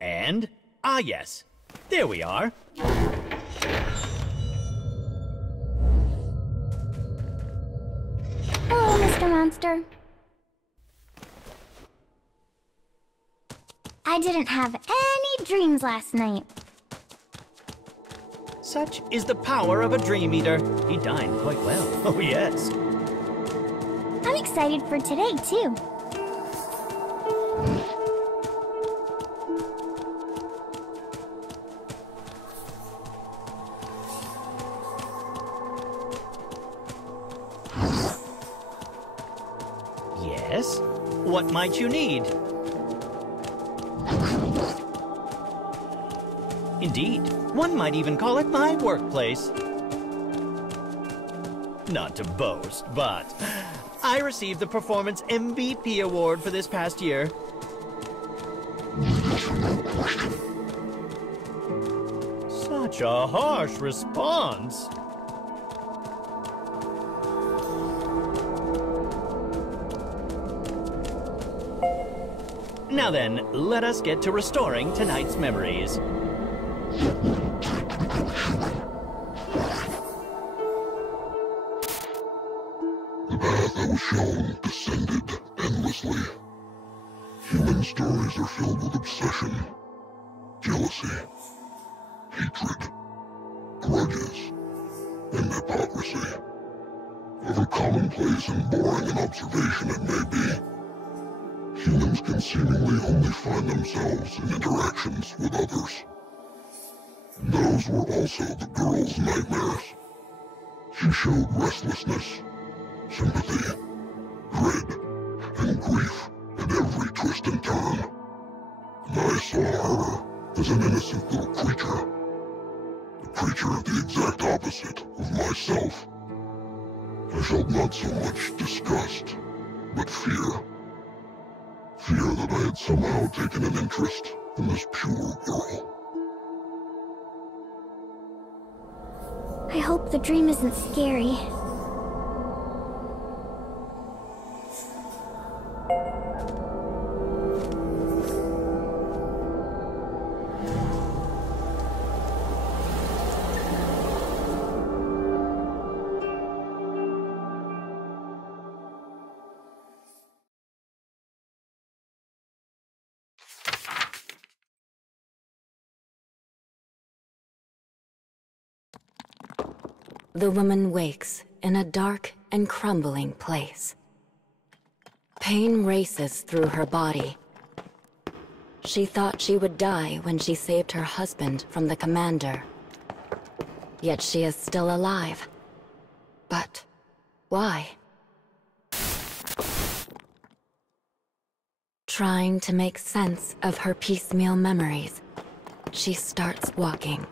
And, yes, there we are. Hello, Mr. Monster. I didn't have any dreams last night. Such is the power of a dream eater. He dined quite well. Oh, yes. I'm excited for today, too. Yes? What might you need? Indeed, one might even call it my workplace. Not to boast, but I received the Performance MVP award for this past year. Such a harsh response. Now then, let us get to restoring tonight's memories. The path I was shown descended endlessly. Human stories are filled with obsession, jealousy, hatred, grudges, and hypocrisy. However commonplace and boring an observation it may be, humans can seemingly only find themselves in interactions with others. And those were also the girl's nightmares. She showed restlessness, sympathy, dread, and grief at every twist and turn. And I saw her as an innocent little creature. A creature the exact opposite of myself. I felt not so much disgust, but fear. Fear that I had somehow taken an interest in this pure girl. I hope the dream isn't scary. The woman wakes in a dark and crumbling place. Pain races through her body. She thought she would die when she saved her husband from the commander. Yet she is still alive. But why? Trying to make sense of her piecemeal memories, she starts walking.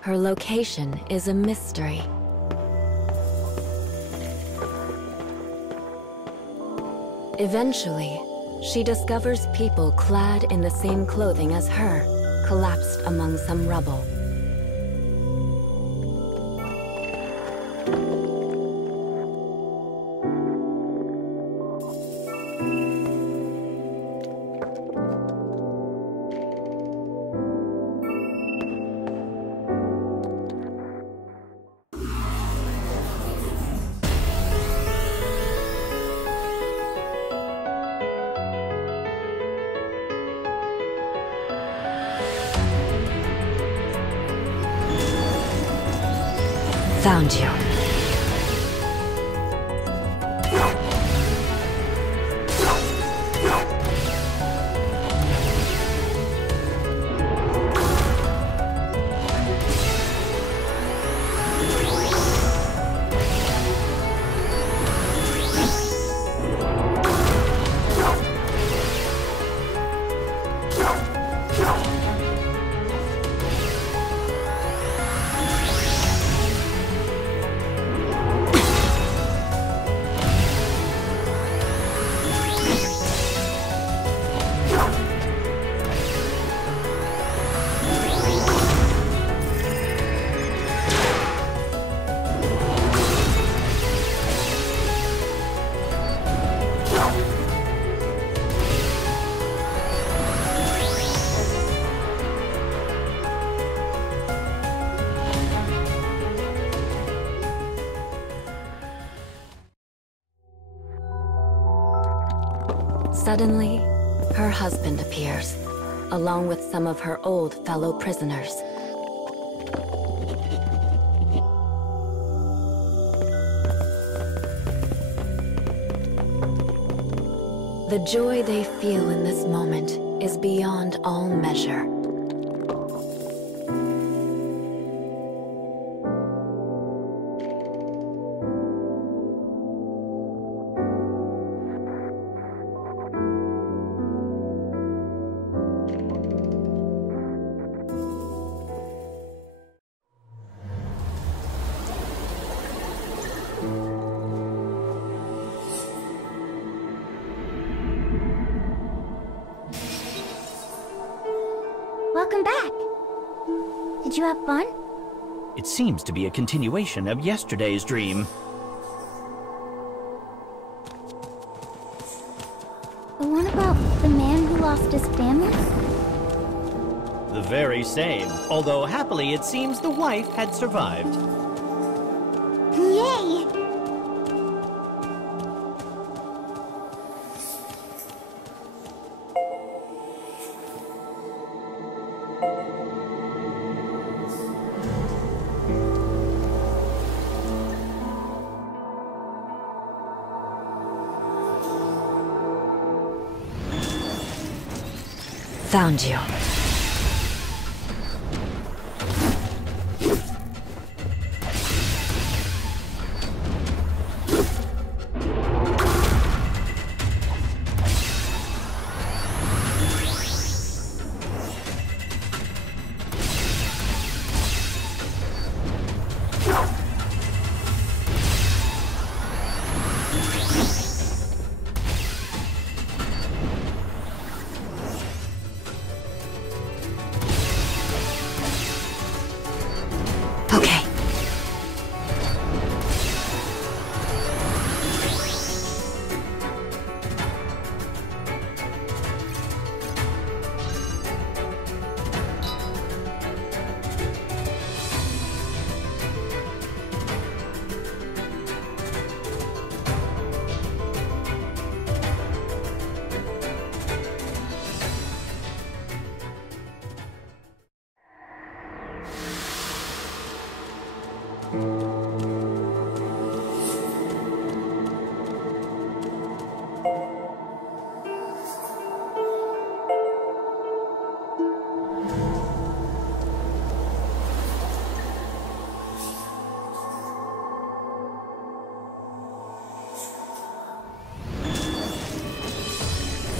Her location is a mystery. Eventually, she discovers people clad in the same clothing as her, collapsed among some rubble. Found you. Suddenly, her husband appears, along with some of her old fellow prisoners. The joy they feel in this moment is beyond all measure. Welcome back. Did you have fun? It seems to be a continuation of yesterday's dream. The one about the man who lost his family? The very same, although happily it seems the wife had survived. Yay! Found you. Okay.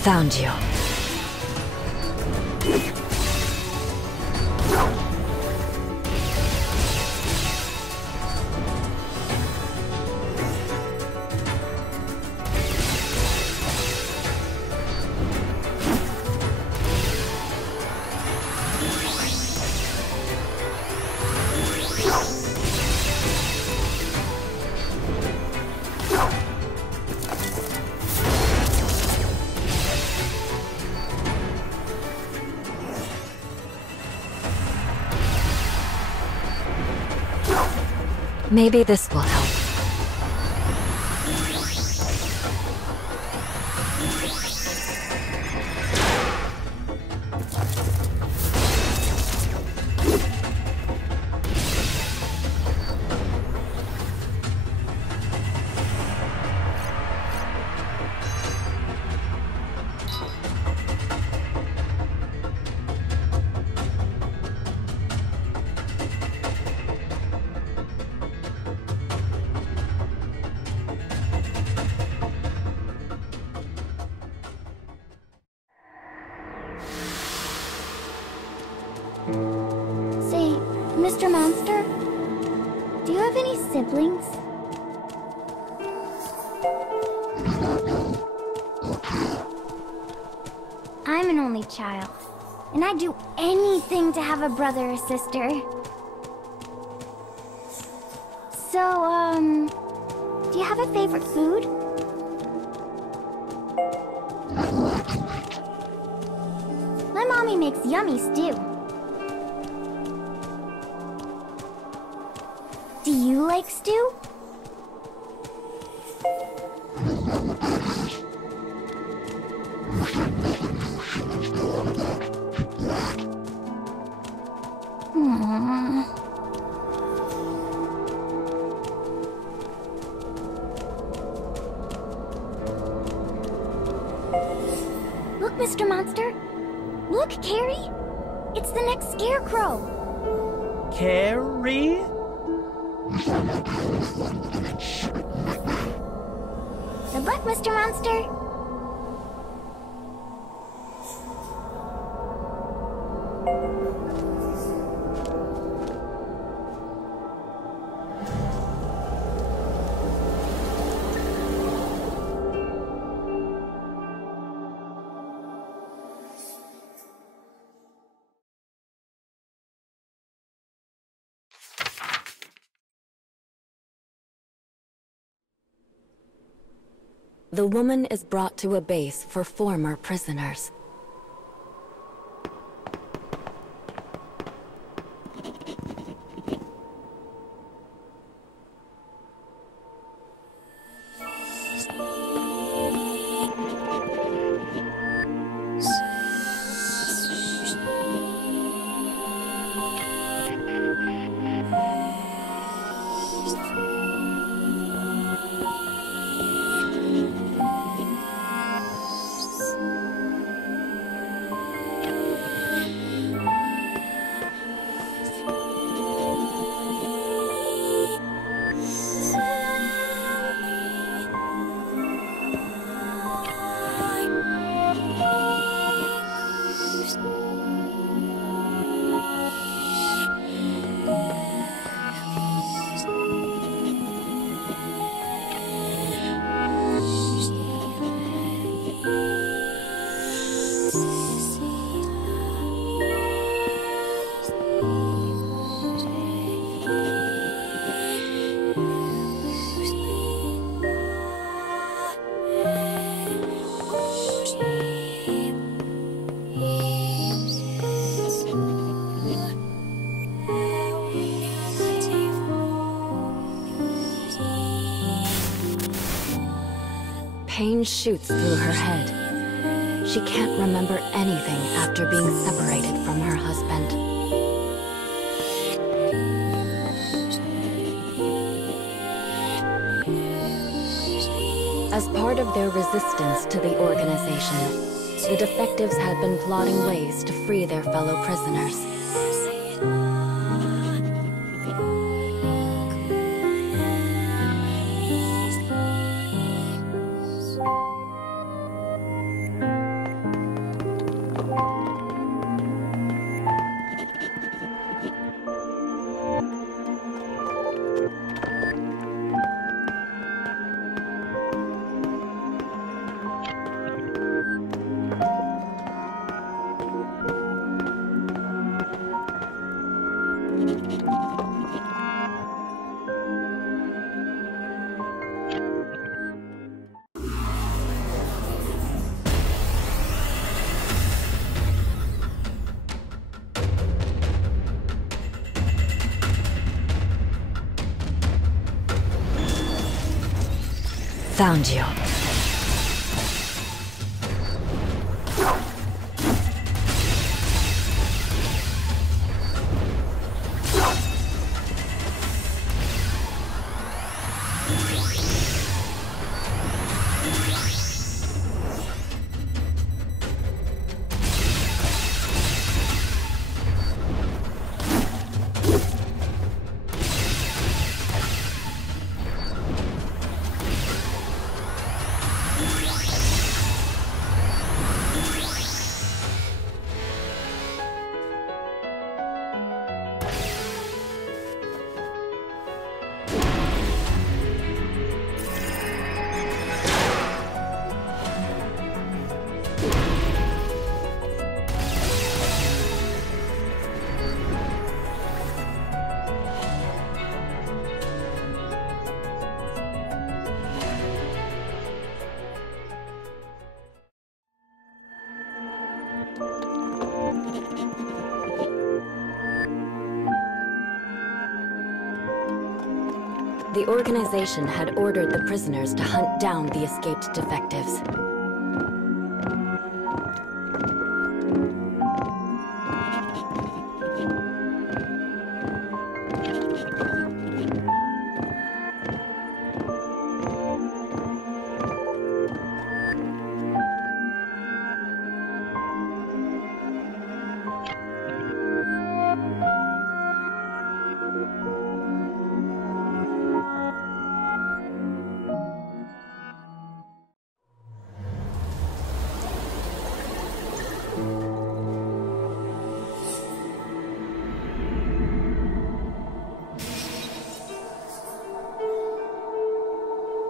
Found you. Maybe this will help. Say, Mr. Monster, do you have any siblings? I'm an only child, and I'd do anything to have a brother or sister. So, do you have a favorite food? My mommy makes yummy stew. Do you like stew? Mr. Monster. Look, Carrie. It's the next scarecrow. Carrie? Good luck, Mr. Monster. The woman is brought to a base for former prisoners. Pain shoots through her head. She can't remember anything after being separated from her husband. As part of their resistance to the organization, the defectives had been plotting ways to free their fellow prisoners. Found you. The organization had ordered the prisoners to hunt down the escaped defectives.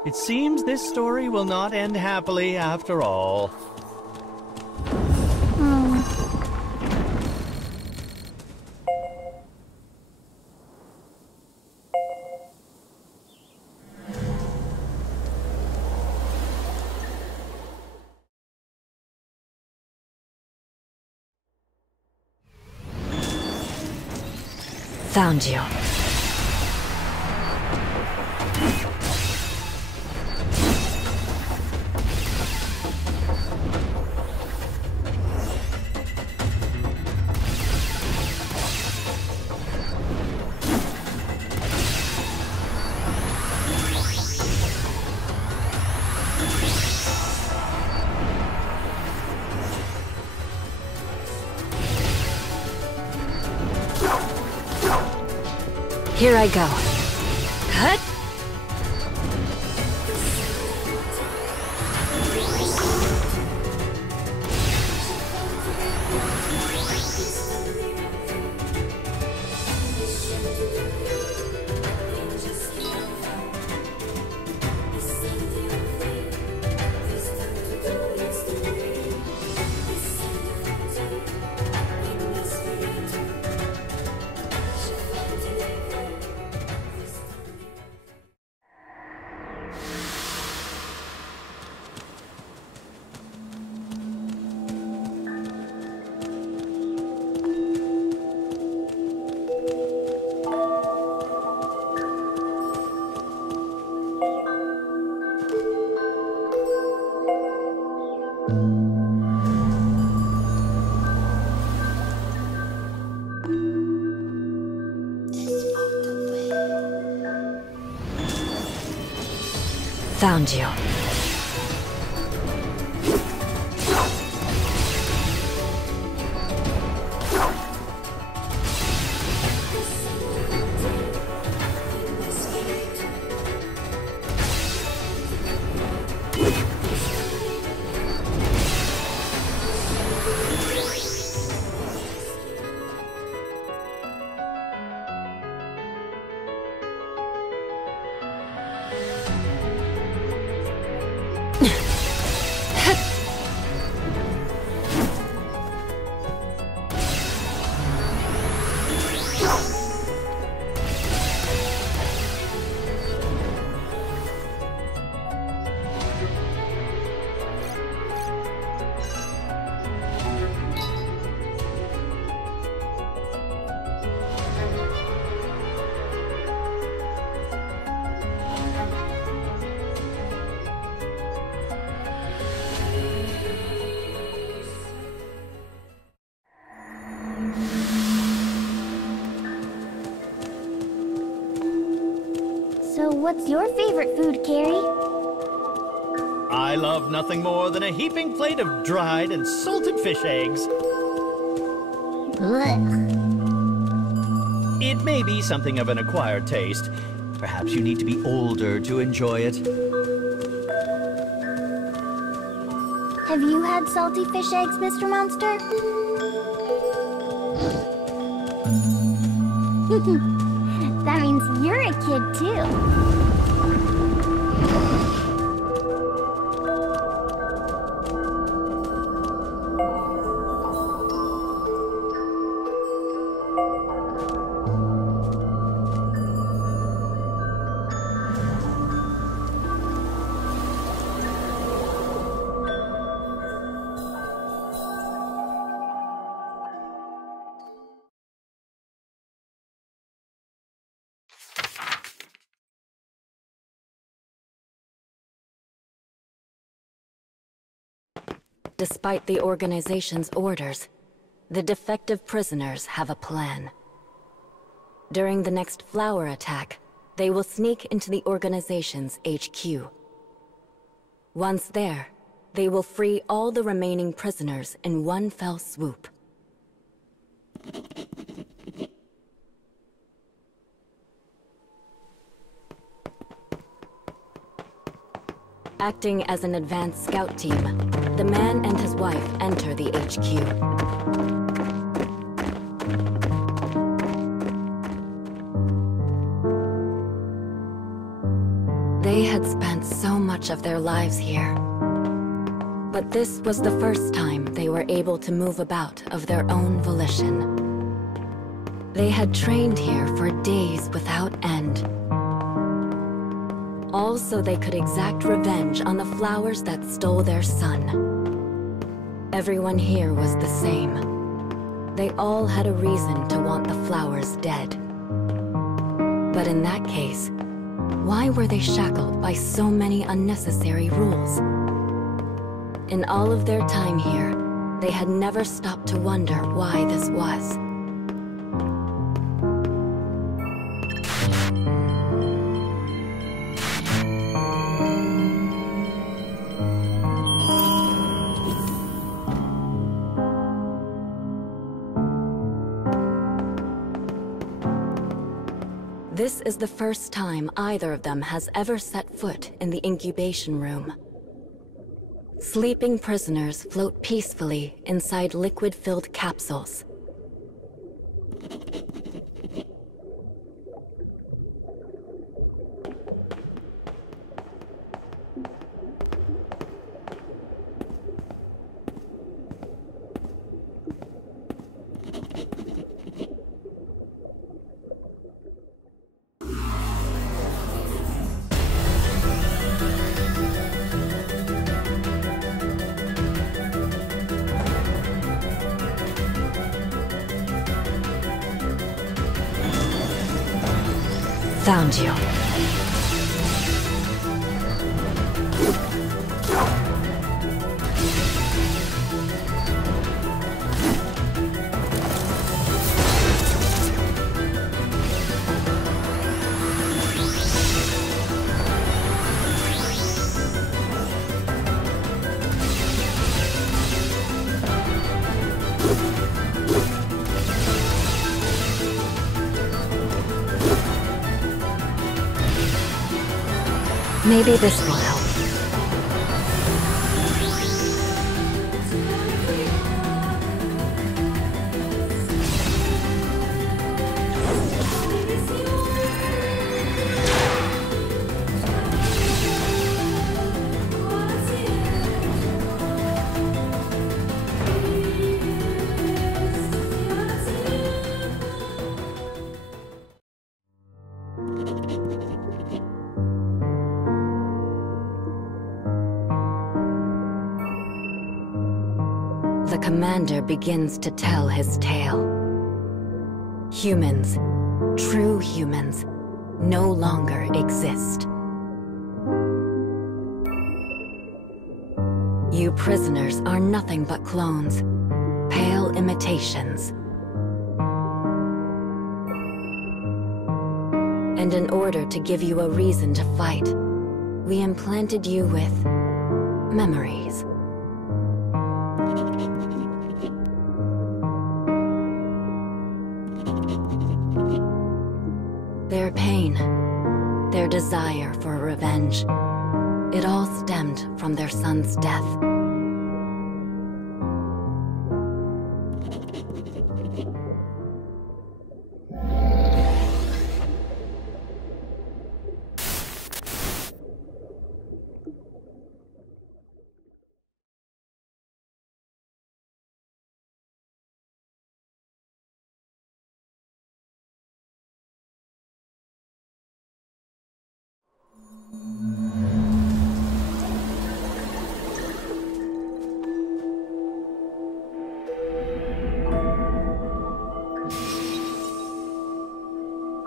It seems this story will not end happily after all. Found you. Here I go. Hut! Found you. So what's your favorite food, Carrie? I love nothing more than a heaping plate of dried and salted fish eggs. Blech. It may be something of an acquired taste. Perhaps you need to be older to enjoy it. Have you had salty fish eggs, Mr. Monster? That means you're a kid, too. Despite the organization's orders, the defective prisoners have a plan. During the next flower attack, they will sneak into the organization's HQ. Once there, they will free all the remaining prisoners in one fell swoop. Acting as an advanced scout team, The man and his wife enter the HQ. They had spent so much of their lives here. But this was the first time they were able to move about of their own volition. They had trained here for days without end. All so they could exact revenge on the flowers that stole their sun. Everyone here was the same. They all had a reason to want the flowers dead. But in that case, why were they shackled by so many unnecessary rules? In all of their time here, they had never stopped to wonder why this was. This is the first time either of them has ever set foot in the incubation room. Sleeping prisoners float peacefully inside liquid-filled capsules. Found you. Maybe this will help. The commander begins to tell his tale. Humans, true humans, no longer exist. You prisoners are nothing but clones, pale imitations. And in order to give you a reason to fight, we implanted you with memories. Their pain, their desire for revenge, it all stemmed from their son's death.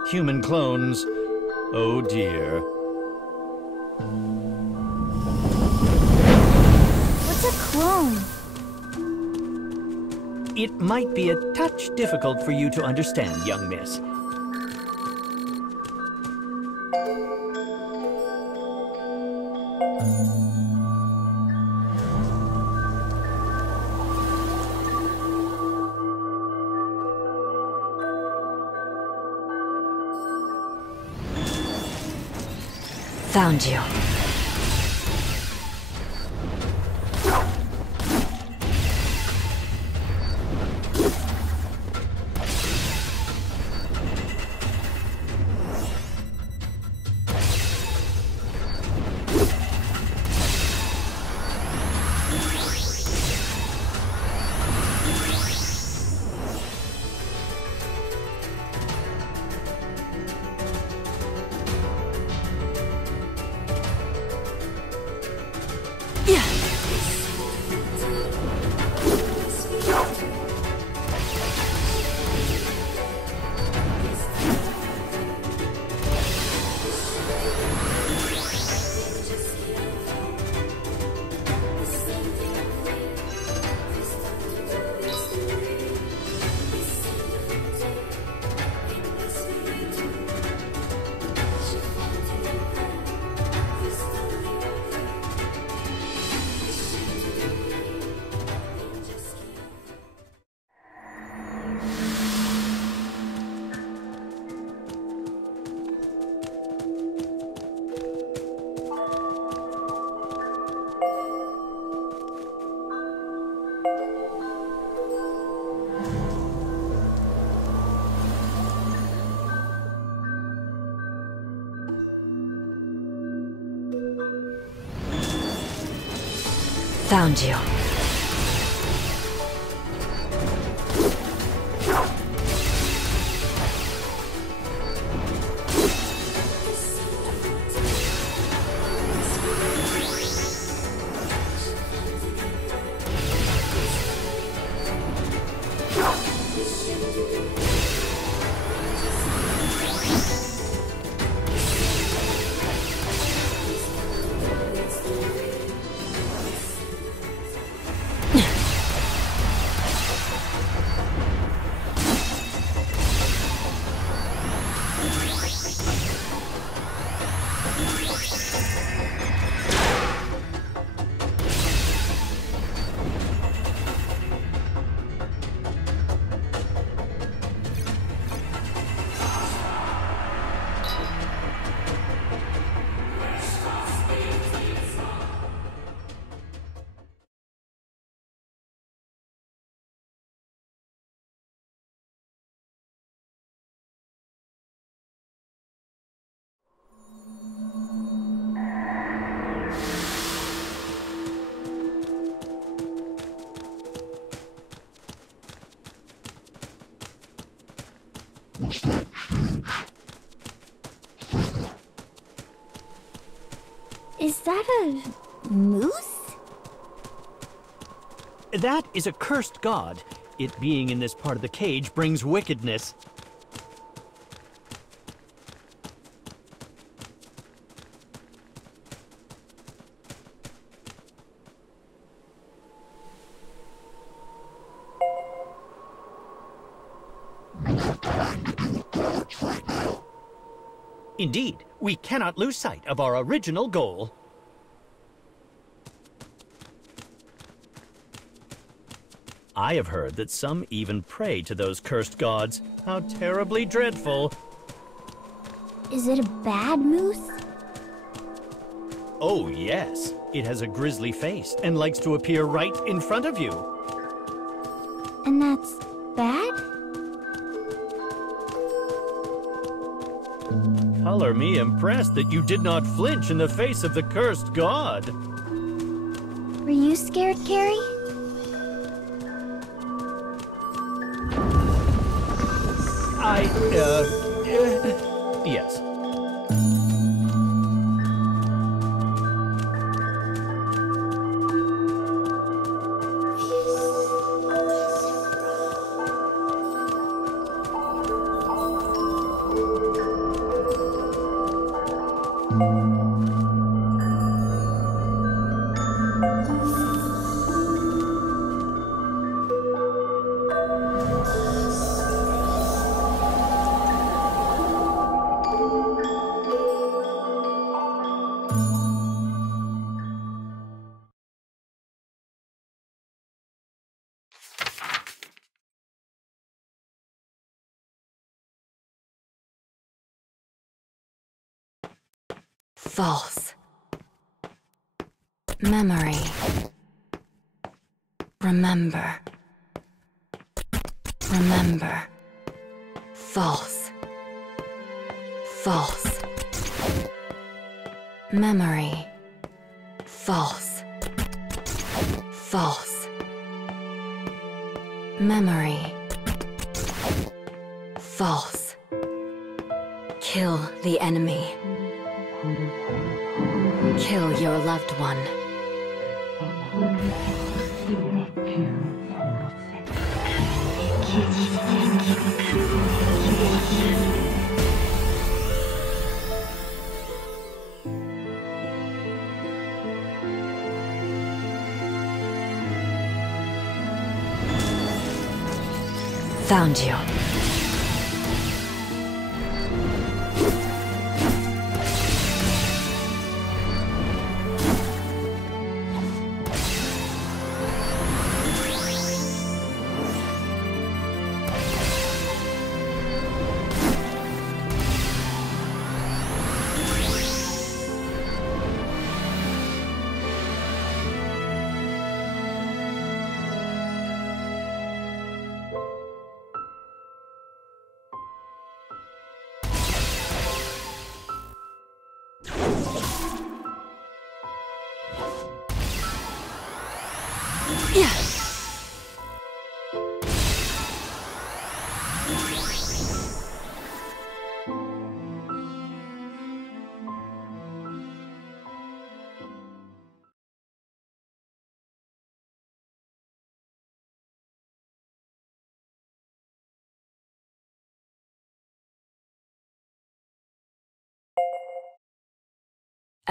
Human clones. Oh dear. What's a clone? It might be a touch difficult for you to understand, young miss. Found you. Found you. What's that change? Is that a moose? That is a cursed god. It being in this part of the cage brings wickedness. Indeed, we cannot lose sight of our original goal. I have heard that some even pray to those cursed gods. How terribly dreadful. Is it a bad moose? Oh, yes. It has a grisly face and likes to appear right in front of you. And that's bad? Color me impressed that you did not flinch in the face of the cursed god. Were you scared, Carrie? Yes. False. Memory. Remember. Remember. False. False. Memory. False. False. Memory. False. Kill the enemy. Kill your loved one. Found you.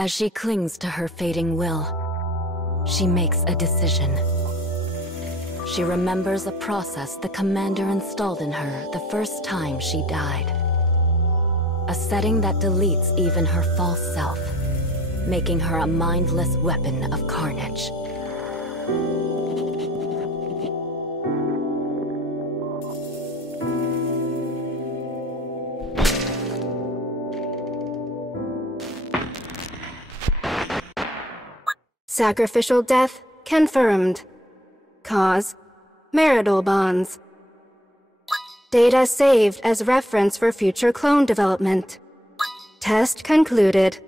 As she clings to her fading will, she makes a decision. She remembers a process the commander installed in her the first time she died. A setting that deletes even her false self, making her a mindless weapon of carnage. Sacrificial death confirmed. Cause: marital bonds. Data saved as reference for future clone development. Test concluded.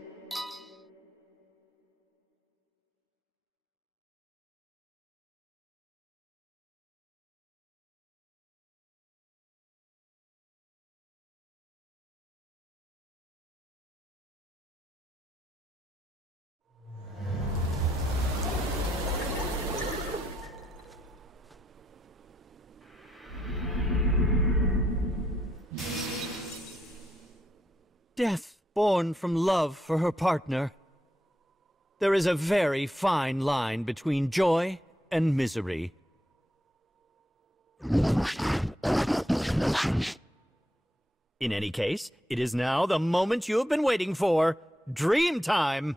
Death born from love for her partner. There is a very fine line between joy and misery. In any case, it is now the moment you have been waiting for. Dream time!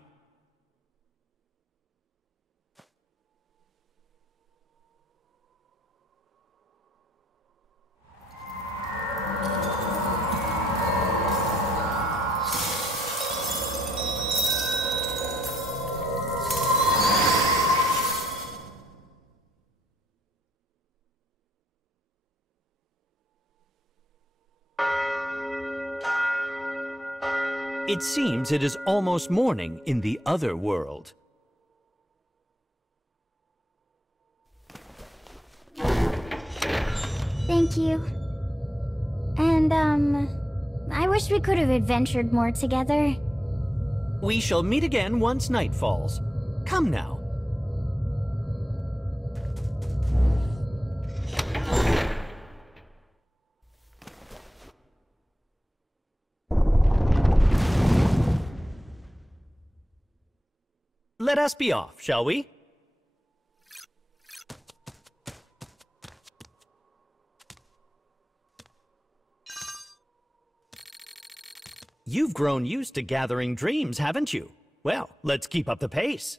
It seems it is almost morning in the other world. Thank you. And, I wish we could have adventured more together. We shall meet again once night falls. Come now. Let us be off, shall we? You've grown used to gathering dreams, haven't you? Well, let's keep up the pace.